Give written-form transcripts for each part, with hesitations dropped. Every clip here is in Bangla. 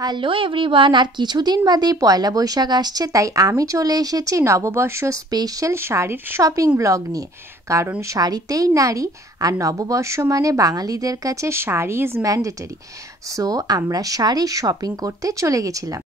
হ্যালো এভরিওয়ান, আর কিছুদিন বাদেই পয়লা বৈশাখ আসছে, তাই আমি চলে এসেছি নববর্ষ স্পেশাল শাড়ির শপিং ব্লগ নিয়ে। কারণ শাড়িতেই নারী, আর নববর্ষ মানে বাঙালিদের কাছে শাড়ি ইজ ম্যান্ডেটরি। সো আমরা শাড়ির শপিং করতে চলে গেছিলাম।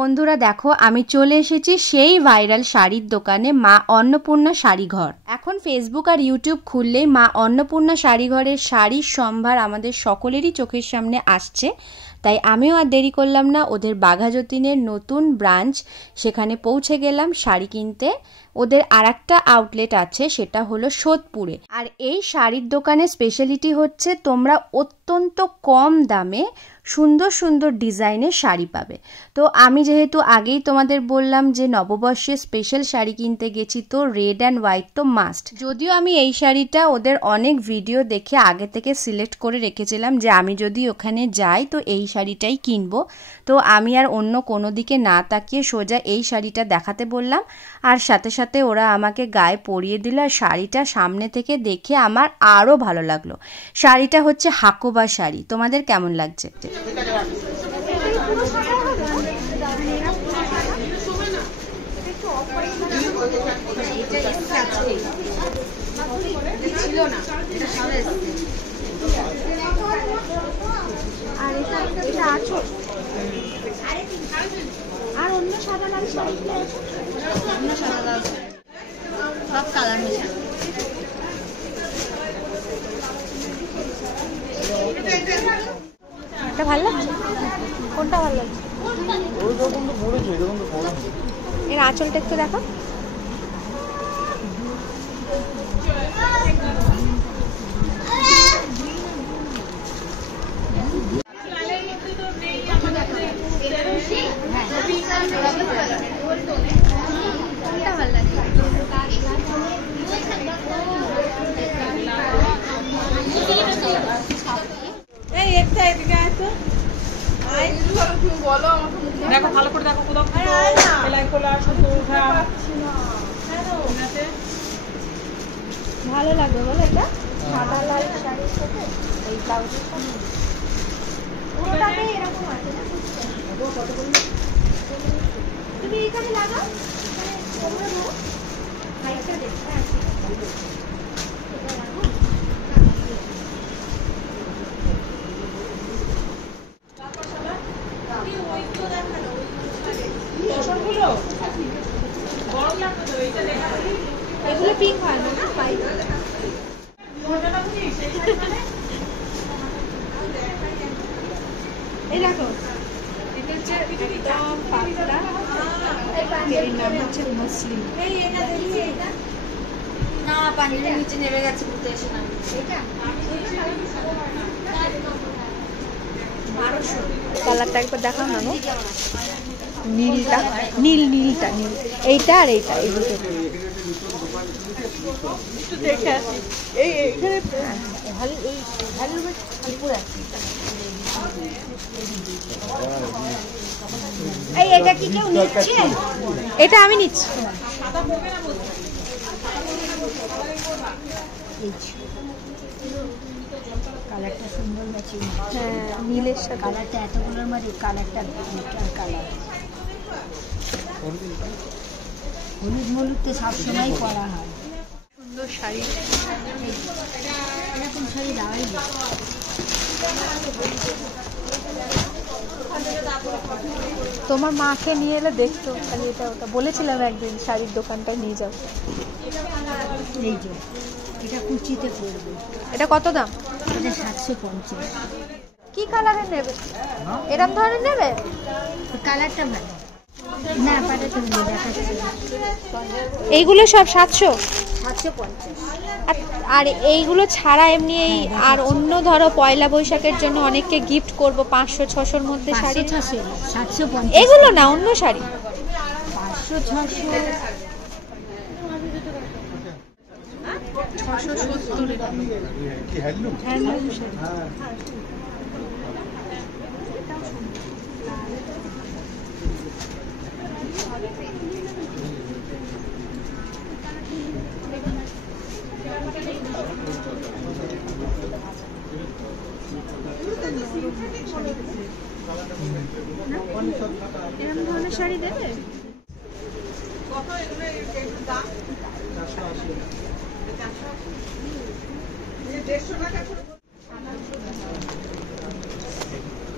বন্ধুরা দেখো, আমি চলে এসেছি সেই ভাইরাল শাড়ির দোকানে, মা অন্নপূর্ণা শাড়িঘর। এখন ফেসবুক আর ইউটিউব খুললেই মা অন্নপূর্ণা শাড়িঘরের শাড়ির সম্ভার আমাদের সকলেরই চোখের সামনে আসছে। তাই আমিও আর দেরি করলাম না, ওদের বাঘাযতীনের নতুন ব্রাঞ্চ সেখানে পৌঁছে গেলাম শাড়ি কিনতে। ওদের আরেকটা আউটলেট আছে, সেটা হলো সোদপুরে। আর এই শাড়ির দোকানের স্পেশালিটি হচ্ছে তোমরা অত্যন্ত কম দামে সুন্দর সুন্দর ডিজাইনের শাড়ি পাবে। তো আমি যেহেতু আগেই তোমাদের বললাম যে নববর্ষে স্পেশাল শাড়ি কিনতে গেছি, তো রেড অ্যান্ড হোয়াইট তো মাস্ট। যদিও আমি এই শাড়িটা ওদের অনেক ভিডিও দেখে আগে থেকে সিলেক্ট করে রেখেছিলাম যে আমি যদি ওখানে যাই তো এই শাড়িটাই কিনবো। তো আমি আর অন্য কোনো দিকে না তাকিয়ে সোজা এই শাড়িটা দেখাতে বললাম, আর সাথে সাথে ওরা আমাকে গায়ে পরিয়ে দিল। আর শাড়িটা সামনে থেকে দেখে আমার আরও ভালো লাগলো। শাড়িটা হচ্ছে হাকোবা শাড়ি। তোমাদের কেমন লাগছে? আর অন্য সাদা লাল শাড়ি, অন্য সাদা লাল সব কালার মিশে। এটা ভালো লাগছে? কোনটা ভালো লাগছে? এর আঁচলটা একটু দেখো। দেখো ভালো করে দেখো, কোথাও সেলাই খোলা শুধু ভালো লাগবে বলো এটা সাদা লাল শাড়ির সাথে এই ব্লাউজের সাথে পুরোটাতে এরকম আছে না? তুমি এখানে লাগাও, কোমরে ধরো, হাইটটা দেখতে আছে। এগুলো পিঙ্ক হয় না? এই দেখো, এটা হচ্ছে একদম পাতলা, এর নাম হচ্ছে মুসলিম। না পানিটা নিচে নেমে গেছে, ঘুরতে এসে না এটা কালারটা একবার দেখাও না। নীলটা, নীলটা নীল, এইটা আর এইটা, এই দুটো দেখে এইখানে এটা কি কেউ নিচ্ছে? এটা আমি নিচ্ছি। কালারটা সুন্দর ম্যাচিং। হ্যাঁ, নীলের সাথে কালারটা এতগুলোর মধ্যে কালারটা কালার হলুদ হলুদ তো সবসময় পরা হয়। সুন্দর শাড়ি, এরকম শাড়ি দাওয়াই। তোমার মাকে নিয়ে এলে দেখতো খালি এটা ওটা। বলেছিলাম একদিন শাড়ির দোকানটায় নিয়ে যাও। এই যে এটা কুচিতে পড়বে। এটা কত দাম? এটা 750। কি কালারের নেবে? এরকম ধরনের নেবে? কালারটা ভালো না, পারে তুমি দেখাচ্ছি। এইগুলো সব 750। আর এইগুলো ছাড়া এমনি এই আর অন্য ধরো পয়লা বৈশাখের জন্য অনেককে গিফট করব 500-600-র মধ্যে শাড়ি। 750 এগুলো না, অন্য শাড়ি 500-600 670 হ্যান্ডলুম শাড়ি। এরকম ধরনের শাড়ি দেবে?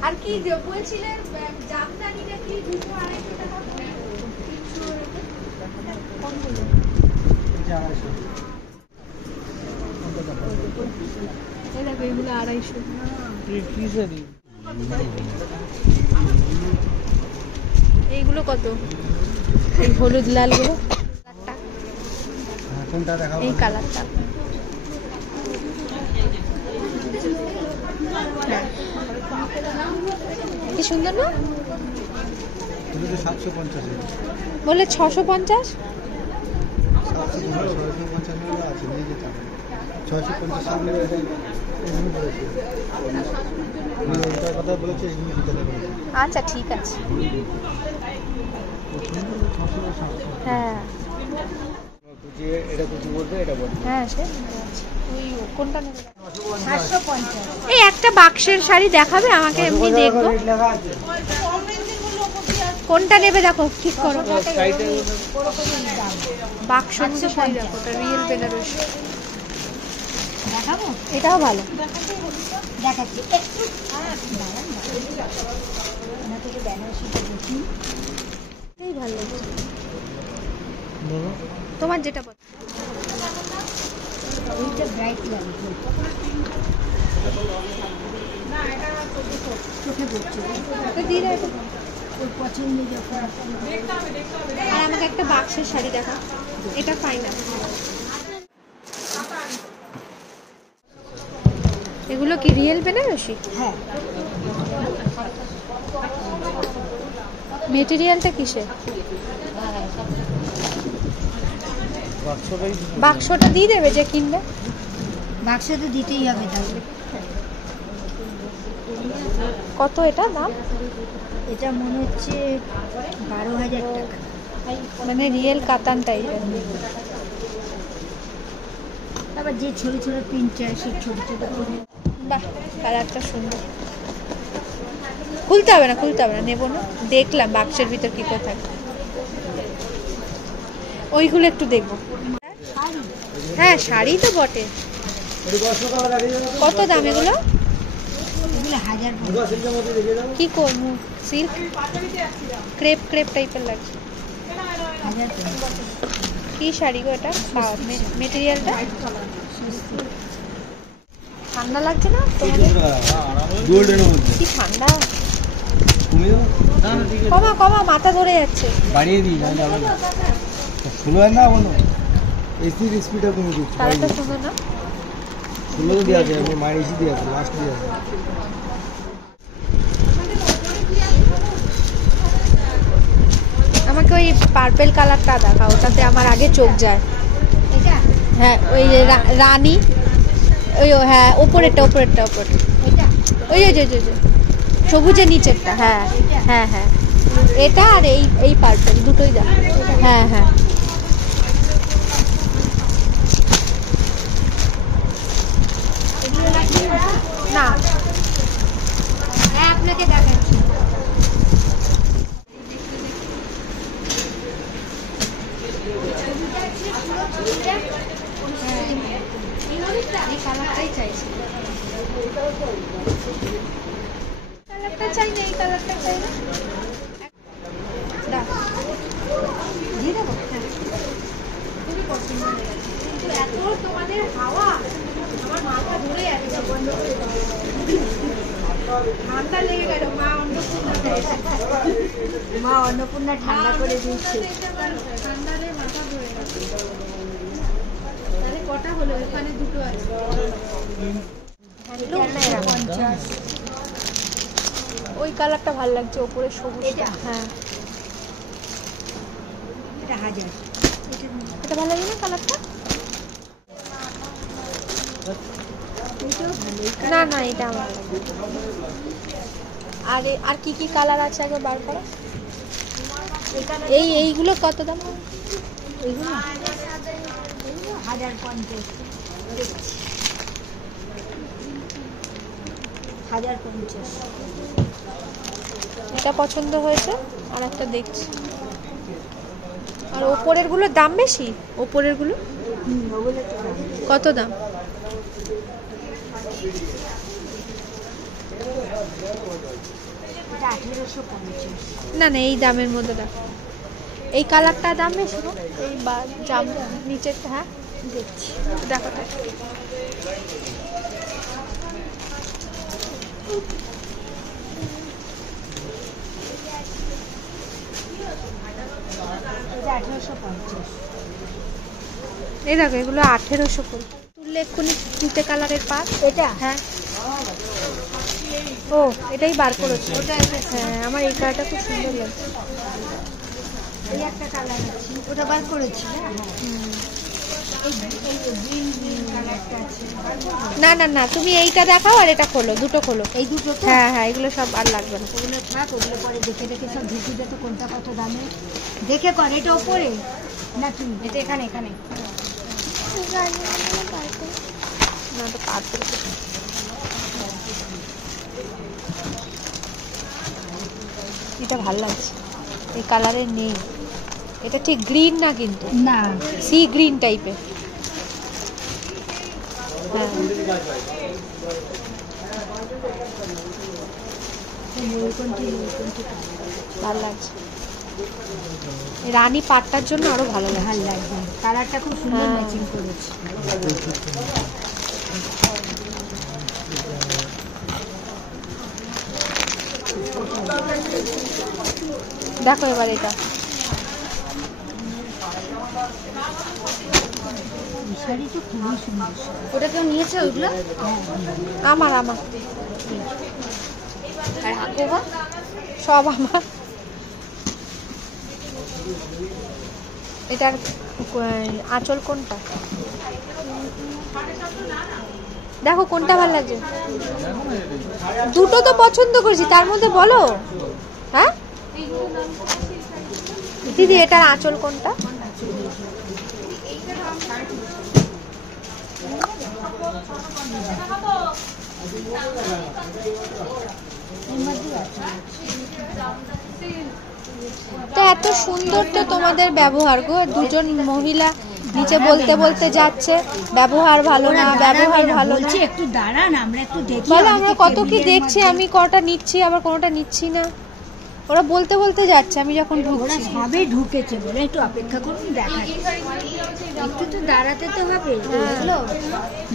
আর কি বলছিলেন জামদানিটা কি 200-250 টাকা? 300 কম বলুন। এই দেখো এগুলো 250। এইগুলো কত? এই হলুদ লাল গুলো কোনটা দেখাবো? এই কালারটা কি সুন্দর না? এগুলো 750 বলে 650। 650 টাকা আছে, নিয়ে যেতে হবে। 650 সামনে এমনি বলেছে, আমি ওটার কথা বলেছি, এমনি দিতে হবে। আচ্ছা ঠিক আছে। হ্যাঁ এটা কিছু বলতে, এটা বলতে হ্যাঁ সে ওই কোনটা নেবে? 750। এই একটা বাক্সের শাড়ি দেখাবে আমাকে, এমনি দেখবো কোনটা নেবে। দেখো ঠিক করো। বাক্স শাড়ি দেখো, ওটা রিয়েল বেনারসি দেখাবো। এটাও ভালো দেখাচ্ছি একটু। এই ভালো লাগছে তোমার যেটা বল। এইটা ব্রাইট লাগছে, না এটা চোখে পড়ছে। এটা দিয়ে দাও, ওর পছন্দের যখন। আর আমাকে একটা বাক্সের শাড়ি দেখা, এটা ফাইনাল। এগুলো কি রিয়েল বেনারসি? হ্যাঁ। মেটেরিয়ালটা কিসের? বাক্সটা দিয়ে দেবে যে কিনবে? বাক্স তো দিতেই হবে তাহলে। কত এটা দাম? এটা মনে হচ্ছে 12,000 টাকা, মানে রিয়েল কাতানটাই। আবার যে ছোট ছোট প্রিন্ট চাই, সেই ছোট ছোট। বাহ, কালারটা সুন্দর। খুলতে হবে না, খুলতে হবে না, নেবো না। দেখলাম বাক্সের ভিতর কি করে থাকে, ওইগুলো একটু দেখবো। হ্যাঁ শাড়ি তো বটে। কত দাম এগুলো? কি করবো, সিল্ক ক্রেপ ক্রেপ টাইপের লাগছে। কি শাড়ি গো এটা? মেটেরিয়ালটা ঠান্ডা লাগছে না তোমাদের? কি ঠান্ডা, কমা কমা, মাথা ধরে যাচ্ছে। বাড়িয়ে দিই না, যাবে না। শুনো না, বলো এসির স্পিডটা কমে দিচ্ছি। কালারটা সুন্দর না? 16 দিয়ে আছে, আমি মাইনাসই দিয়ে আছে, লাস্ট দিয়ে আছে। আমাকে ওই পার্পেল কালারটা দেখা, ওটাতে আমার আগে চোখ যায়। হ্যাঁ ওই রানী, ওই হ্যাঁ ওপরেরটা ওপরেরটা ওপরেরটা, ওই ওই সবুজের নিচেরটা। হ্যাঁ হ্যাঁ হ্যাঁ, এটা আর এই পার্পেল দুটোই দেখ। হ্যাঁ হ্যাঁ না, হ্যাঁ আপনাকে দেখাচ্ছি। এই কালারটাই চাইছি, কালারটা চাই না, এই কালারটা চাই না। দিয়ে দেবো? হ্যাঁ খুবই পছন্দ হয়ে গেছে, কিন্তু এত তোমাদের হাওয়া আমার মাথা ধরে যাচ্ছে। ঠান্ডা লেগে গেল। মা অন্নপূর্ণা ঠান্ডা করে দিচ্ছে। ঠান্ডারে মাথা ধরে গেছে। তাহলে কটা হলো? এখানে দুটো আছে। 50। ওই কালারটা ভালো লাগছে, ওপরে সবুজটা। হ্যাঁ এটা 1000। এটা ভালো লাগে না কালারটা? না না এটা আমার আর কি কি কালার আছে আগে বার করা। এইগুলো কত দাম? এইগুলো 1050 1050। এটা পছন্দ হয়েছে আর একটা দেখছি। আর ওপরের গুলোর দাম বেশি? ওপরের গুলো কত দাম? না না এই দামের মধ্যে দেখো, এই কালারটা দাম বেশি না? এই জাম নিচেরটা। হ্যাঁ দেখছি, দেখো এই দেখো এগুলো 1800 করে। তুললে এক্ষুনি তুতে কালারের পাত। এটা হ্যাঁ, ও এটাই বার করেছে। হ্যাঁ আমার এই কালারটা খুব সুন্দর লাগছে। এই একটা কালার আছে, ওটা বার করেছি না না না তুমি এইটা দেখাও আর এটা খোলো, দুটো খোলো। এই দুটো? হ্যাঁ হ্যাঁ এগুলো সব আর লাগবে না। ওগুলো থাক, ওগুলো পরে দেখে দেখে সব ঢুকিয়ে দে তো কোনটা কত দামে দেখে কর। এটা ওপরে নাকি? এটা এখানে এখানে না তো পাত এটা ভালো লাগছে, এই কালারের নেই। এটা ঠিক গ্রিন না কিন্তু, না সি গ্রিন টাইপের। হ্যাঁ ভালো লাগছে, রানী পাটটার জন্য আরো ভালো লাগে। ভালো লাগছে, কালারটা খুব সুন্দর ম্যাচিং করেছে। দেখো এবার এটা শাড়ি তো খুবই সুন্দর। ওটা কেউ নিয়েছে? ওইগুলো আমার আমার আর হাকোবা সব আমার। এটার আঁচল কোনটা? দেখো কোনটা ভালো লাগছে। দুটো তো পছন্দ করেছি, তার মধ্যে বলো। হ্যাঁ দিদি এটার আঁচল কোনটা? তো এত সুন্দর তো তোমাদের ব্যবহার গো। দুজন মহিলা নিচে বলতে বলতে যাচ্ছে ব্যবহার ভালো না, ব্যবহার ভালো না। একটু দাঁড়ান, আমরা একটু দেখি। বলো আমরা কত কি দেখছি, আমি কটা নিচ্ছি আবার কোনোটা নিচ্ছি না। ওরা বলতে বলতে যাচ্ছে, আমি যখন ঢুকছি। সবে ঢুকেছে বলে একটু অপেক্ষা করুন, দেখা একটু তো দাঁড়াতে তো হবে।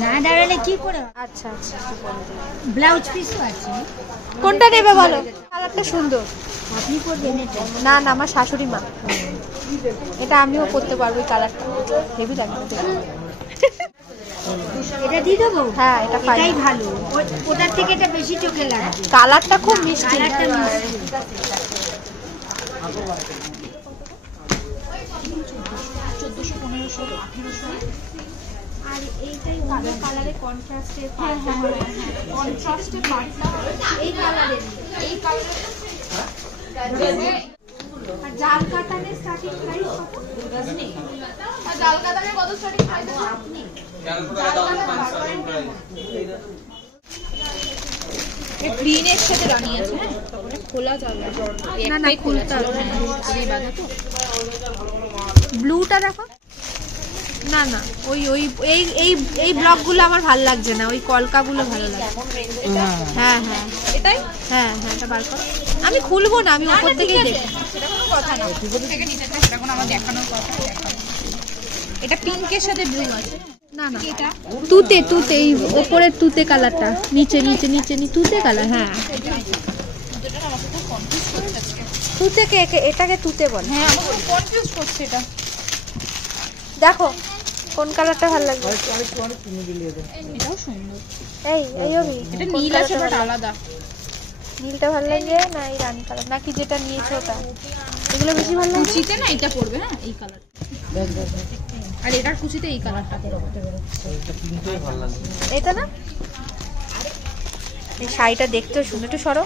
না দাঁড়ালে কি করে? আচ্ছা আচ্ছা ব্লাউজ পিসও আছে। কোনটা নেবে বলো? কালারটা সুন্দর। আপনি করবেন এটা? না না আমার শাশুড়ি মা। এটা আমিও করতে পারবো এই কালারটা, হেভি লাগবে। এটা দিয়ে দেবো? হ্যাঁ এটা এটাই ভালো, ওটার থেকে এটা বেশি চোখে লাগবে। কালারটা খুব মিষ্টি। কালারটা মিষ্টি। আর এইটাই ভালো কালারে কন্ট্রাস্টে, কন্ট্রাস্টে পাটটা এই কালারের, এই কালারের। আর জাল কাতানের স্টার্টিং প্রাইস কত? আর জাল কাতানের কত স্টার্টিং প্রাইস আপনি? গ্রিনের সাথে রানী আছে, তারপরে খোলা যাবে না। না খোলা যাবে ব্লুটা দেখো। না না ওই ওই এই এই এই ব্লকগুলো আমার ভালো লাগছে না, ওই কলকাগুলো ভালো লাগে। হ্যাঁ হ্যাঁ এটাই, হ্যাঁ হ্যাঁ এটা বার কর। আমি খুলবো না, আমি উপর থেকেই দেখি। সেটা কোনো কথা না, থেকে নিতে চাই সেটা কোনো আমার দেখানোর কথা। এটা পিঙ্কের সাথে ব্লু আছে। না না এটা তুতে, তুতে এই উপরের তুতে কালারটা, নিচে নিচে নিচে তুতে কালার। হ্যাঁ তুতে কে এটাকে তুতে বলে? হ্যাঁ আমি কনফিউজ করছি এটা। দেখো কোন কালারটা ভালো লাগবে? এটাও সুন্দর। এই এটা নীল আছে বাট আলাদা। নীলটা ভালো লাগবে না এই রানী কালার, নাকি যেটা নিয়েছো ওটা? এগুলো বেশি ভালো লাগছে। কুচিতে না এটা পড়বে। হ্যাঁ এই কালার। আর এটার কুচিতে এই কালারটা তিনটেই ভালো লাগছে। এটা না, এই শাড়িটা দেখতেও সুন্দর। একটু সরো।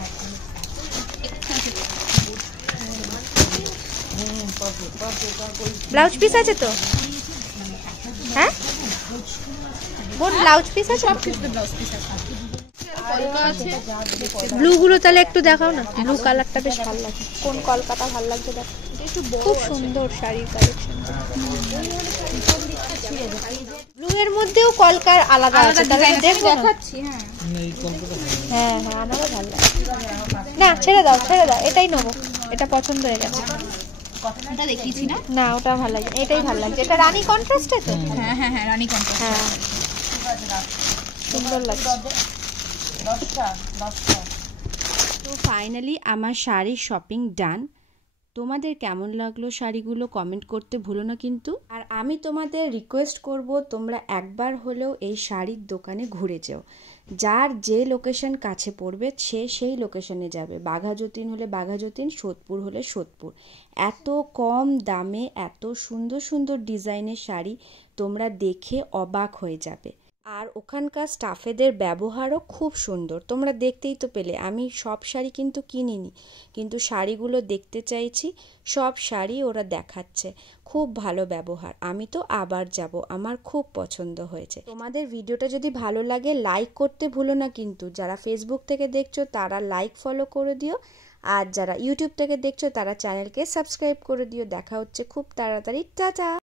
ব্লাউজ পিস আছে তো? হ্যাঁ বোন, ব্লাউজ পিস আছে? সব কিছুতে ব্লাউজ পিস আছে। ব্লু গুলো তাহলে একটু দেখাও না, ব্লু কালারটা বেশ ভালো লাগে। কোন কলকাতা ভালো লাগছে দেখো, খুব সুন্দর শাড়ির কালেকশন। ব্লু এর মধ্যেও কলকার আলাদা আছে, তাহলে দেখবো দেখাচ্ছি। হ্যাঁ হ্যাঁ, আমারও ভালো লাগে। না ছেড়ে দাও ছেড়ে দাও, এটাই নেবো, এটা পছন্দ হয়ে গেছে। এটা দেখিয়েছি না? না ওটা ভালো লাগে, এটাই ভালো লাগছে। এটা রানী কন্ট্রাস্টে তো? হ্যাঁ হ্যাঁ হ্যাঁ, রানী কন্ট্রাস্ট। হ্যাঁ সুন্দর লাগছে। তো ফাইনালি আমার শাড়ির শপিং ডান। তোমাদের কেমন লাগলো শাড়িগুলো কমেন্ট করতে ভুলো না কিন্তু। আর আমি তোমাদের রিকোয়েস্ট করব, তোমরা একবার হলেও এই শাড়ির দোকানে ঘুরে যাও। যার যে লোকেশন কাছে পড়বে সে সেই লোকেশনে যাবে। বাঘাযতীন হলে বাঘাযতীন, সোদপুর হলে সোদপুর। এত কম দামে এত সুন্দর সুন্দর ডিজাইনের শাড়ি তোমরা দেখে অবাক হয়ে যাবে। আর ওখানকার স্টাফেদের ব্যবহারও খুব সুন্দর, তোমরা দেখতেই তো পেলে। আমি সব শাড়ি কিন্তু কিনিনি, কিন্তু শাড়িগুলো দেখতে চাইছি, সব শাড়ি ওরা দেখাচ্ছে, খুব ভালো ব্যবহার। আমি তো আবার যাব, আমার খুব পছন্দ হয়েছে। তোমাদের ভিডিওটা যদি ভালো লাগে লাইক করতে ভুলো না কিন্তু। যারা ফেসবুক থেকে দেখছো তারা লাইক ফলো করে দিও, আর যারা ইউটিউব থেকে দেখছো তারা চ্যানেলকে সাবস্ক্রাইব করে দিও। দেখা হচ্ছে খুব তাড়াতাড়ি, টাটা।